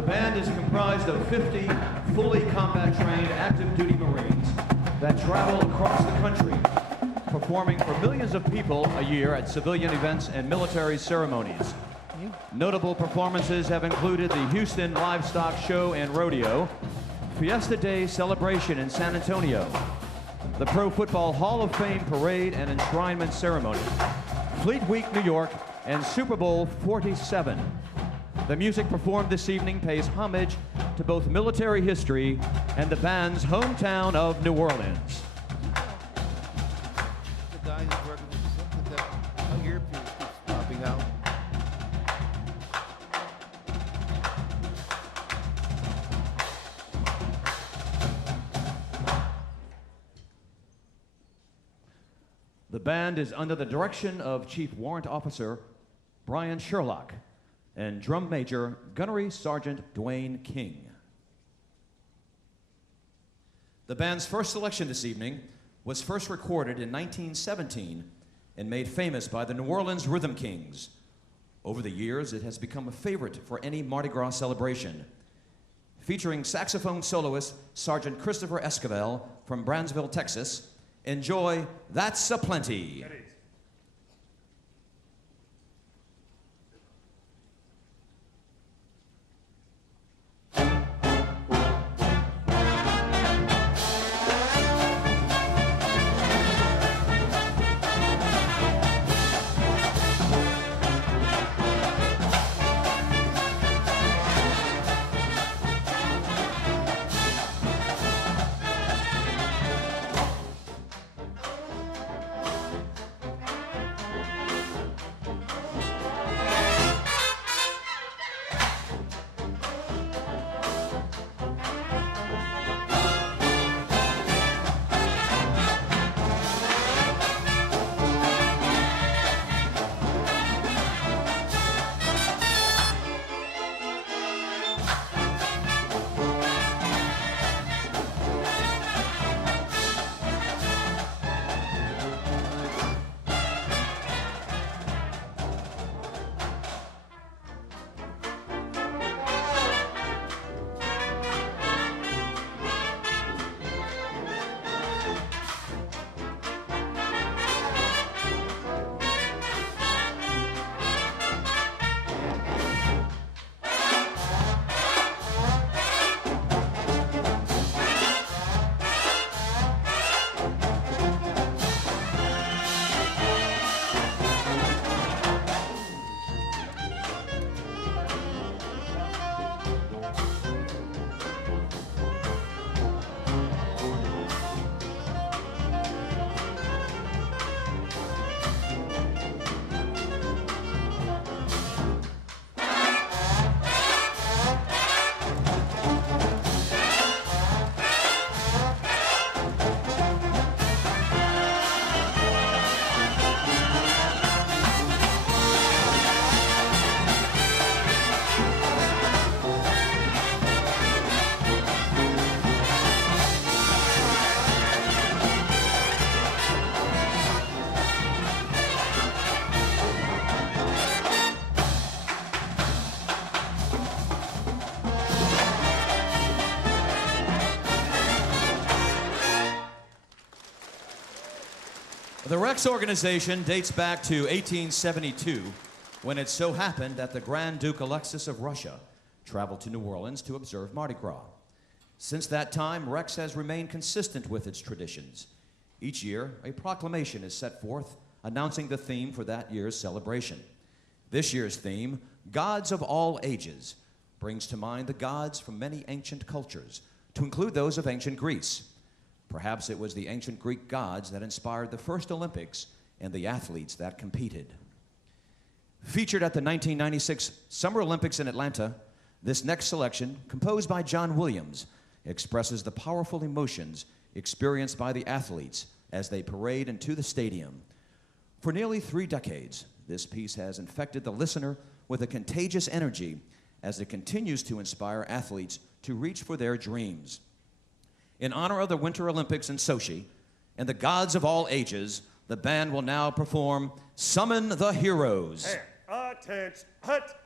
The band is comprised of 50 fully combat-trained active-duty Marines that travel across the country, performing for millions of people a year at civilian events and military ceremonies. Notable performances have included the Houston Livestock Show and Rodeo, Fiesta Day celebration in San Antonio, the Pro Football Hall of Fame parade and enshrinement ceremony, Fleet Week New York, and Super Bowl 47. The music performed this evening pays homage to both military history and the band's hometown of New Orleans. The guy is working with something that my earpiece keeps popping out. The band is under the direction of Chief Warrant Officer Bryan Sherlock and Drum Major Gunnery Sergeant Dwayne King. The band's first selection this evening was first recorded in 1917 and made famous by the New Orleans Rhythm Kings. Over the years, it has become a favorite for any Mardi Gras celebration. Featuring saxophone soloist Sergeant Christopher Esquivel from Brownsville, Texas, enjoy That's a Plenty. The Rex organization dates back to 1872, when it so happened that the Grand Duke Alexis of Russia traveled to New Orleans to observe Mardi Gras. Since that time, Rex has remained consistent with its traditions. Each year, a proclamation is set forth announcing the theme for that year's celebration. This year's theme, Gods of All Ages, brings to mind the gods from many ancient cultures, to include those of ancient Greece. Perhaps it was the ancient Greek gods that inspired the first Olympics and the athletes that competed. Featured at the 1996 Summer Olympics in Atlanta, this next selection, composed by John Williams, expresses the powerful emotions experienced by the athletes as they parade into the stadium. For nearly 3 decades, this piece has infected the listener with a contagious energy as it continues to inspire athletes to reach for their dreams. In honor of the Winter Olympics in Sochi and the gods of all ages, the band will now perform Summon the Heroes. Hey, attention, hut.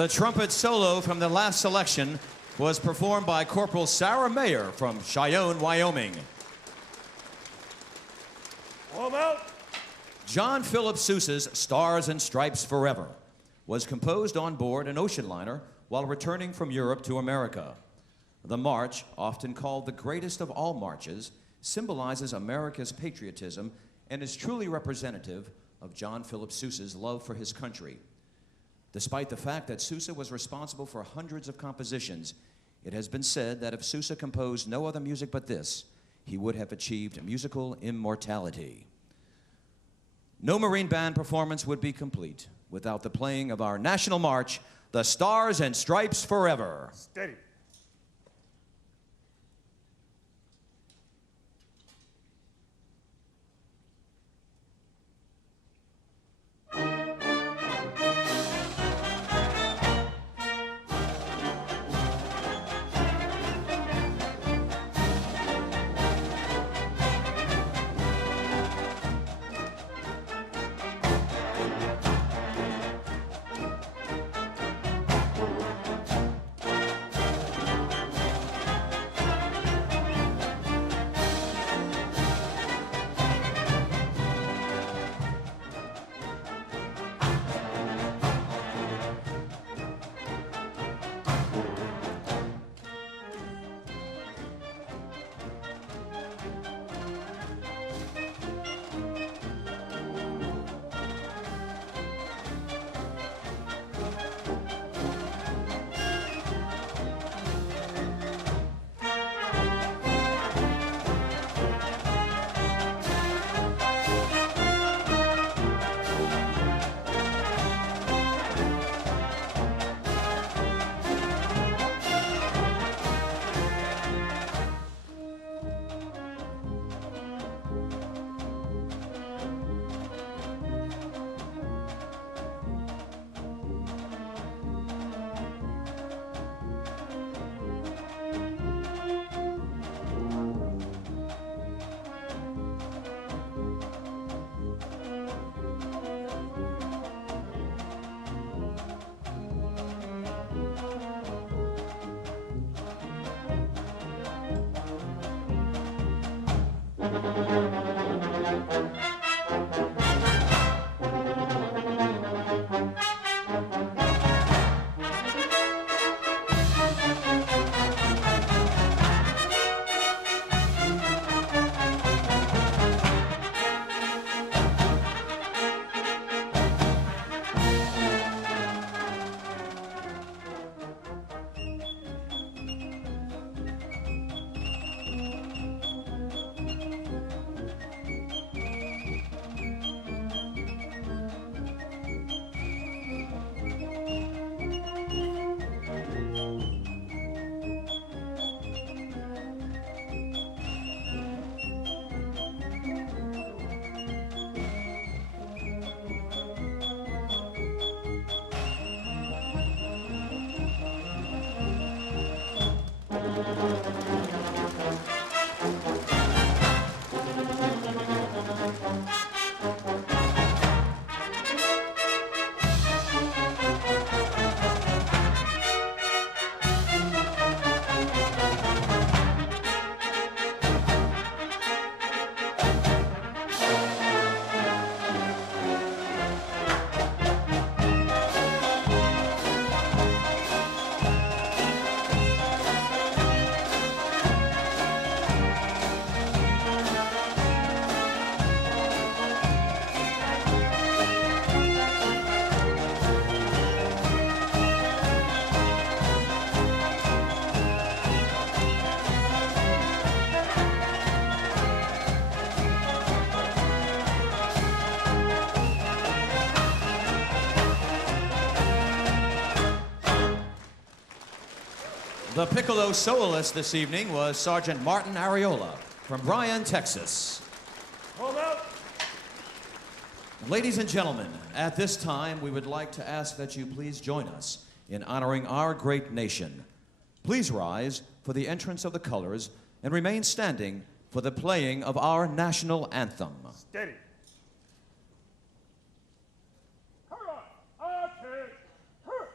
The trumpet solo from the last selection was performed by Corporal Sarah Mayer from Cheyenne, Wyoming. Warm out. John Philip Sousa's Stars and Stripes Forever was composed on board an ocean liner while returning from Europe to America. The march, often called the greatest of all marches, symbolizes America's patriotism and is truly representative of John Philip Sousa's love for his country. Despite the fact that Sousa was responsible for hundreds of compositions, it has been said that if Sousa composed no other music but this, he would have achieved musical immortality. No Marine Band performance would be complete without the playing of our national march, the Stars and Stripes Forever. Steady. The Piccolo soloist this evening was Sergeant Martin Arreola from Bryan, Texas. Hold out. Ladies and gentlemen, at this time, we would like to ask that you please join us in honoring our great nation. Please rise for the entrance of the colors and remain standing for the playing of our national anthem. Steady. Hurrah! Okay. Hurrah!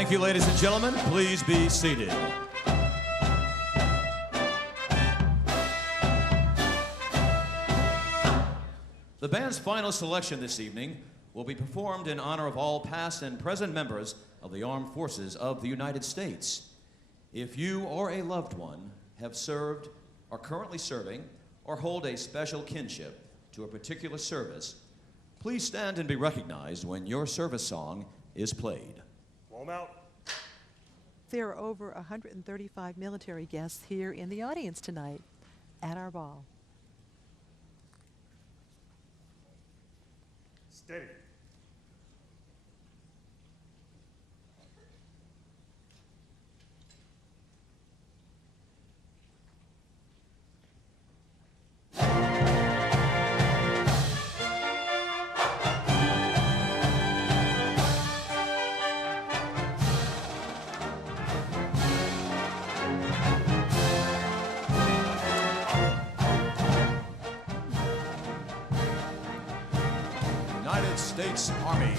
Thank you, ladies and gentlemen. Please be seated. The band's final selection this evening will be performed in honor of all past and present members of the Armed Forces of the United States. If you or a loved one have served, are currently serving, or hold a special kinship to a particular service, please stand and be recognized when your service song is played. Warm out. There are over 135 military guests here in the audience tonight at our ball. Steady. United States Army.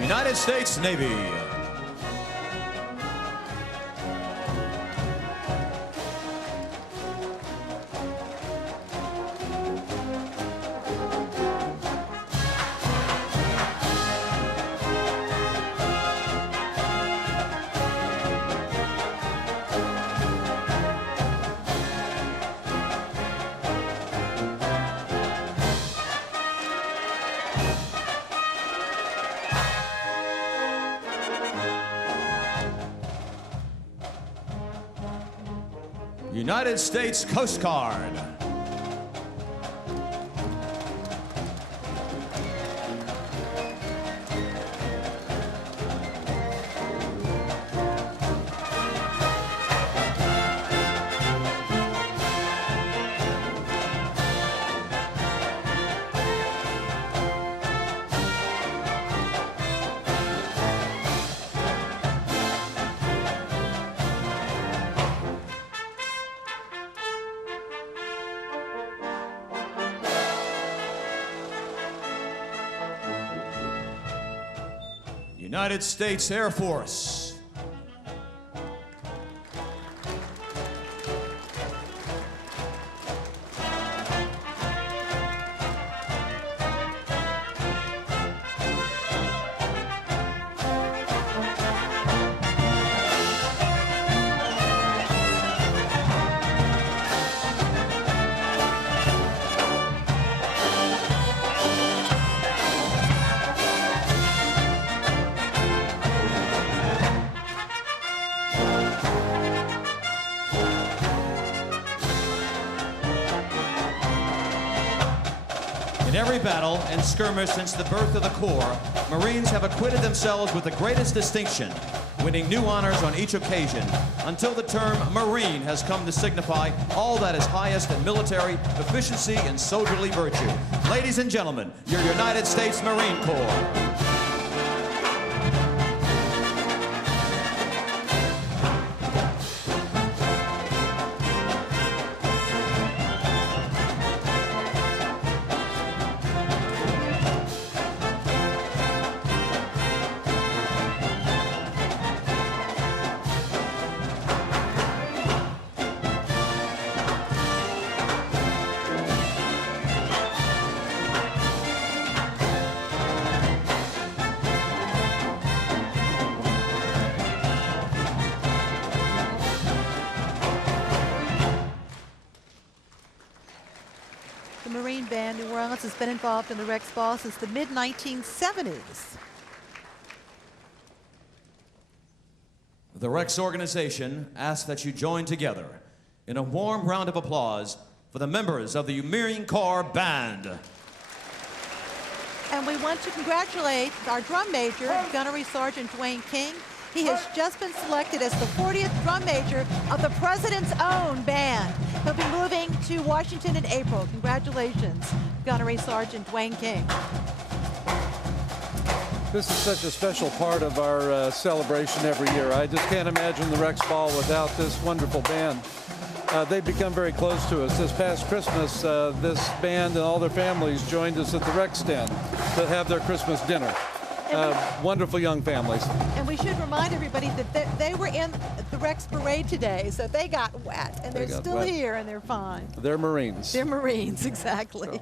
United States Navy. United States Coast Guard. United States Air Force. In every battle and skirmish since the birth of the Corps, Marines have acquitted themselves with the greatest distinction, winning new honors on each occasion, until the term Marine has come to signify all that is highest in military efficiency and soldierly virtue. Ladies and gentlemen, your United States Marine Corps. The Marine Band New Orleans has been involved in the Rex Ball since the mid-1970s. The Rex organization asks that you join together in a warm round of applause for the members of the Marine Corps Band. And we want to congratulate our drum major, Gunnery Sergeant Dwayne King. He has just been selected as the 40th drum major of the President's Own Band. He'll be moving to Washington in April. Congratulations, Gunnery Sergeant Dwayne King. This is such a special part of our celebration every year. I just can't imagine the Rex Ball without this wonderful band. They've become very close to us. This past Christmas, this band and all their families joined us at the Rex stand to have their Christmas dinner. Wonderful young families. And we should remind everybody that they were in the Rex Parade today, so they got wet, and they're still here, and they're fine. They're Marines. They're Marines, exactly.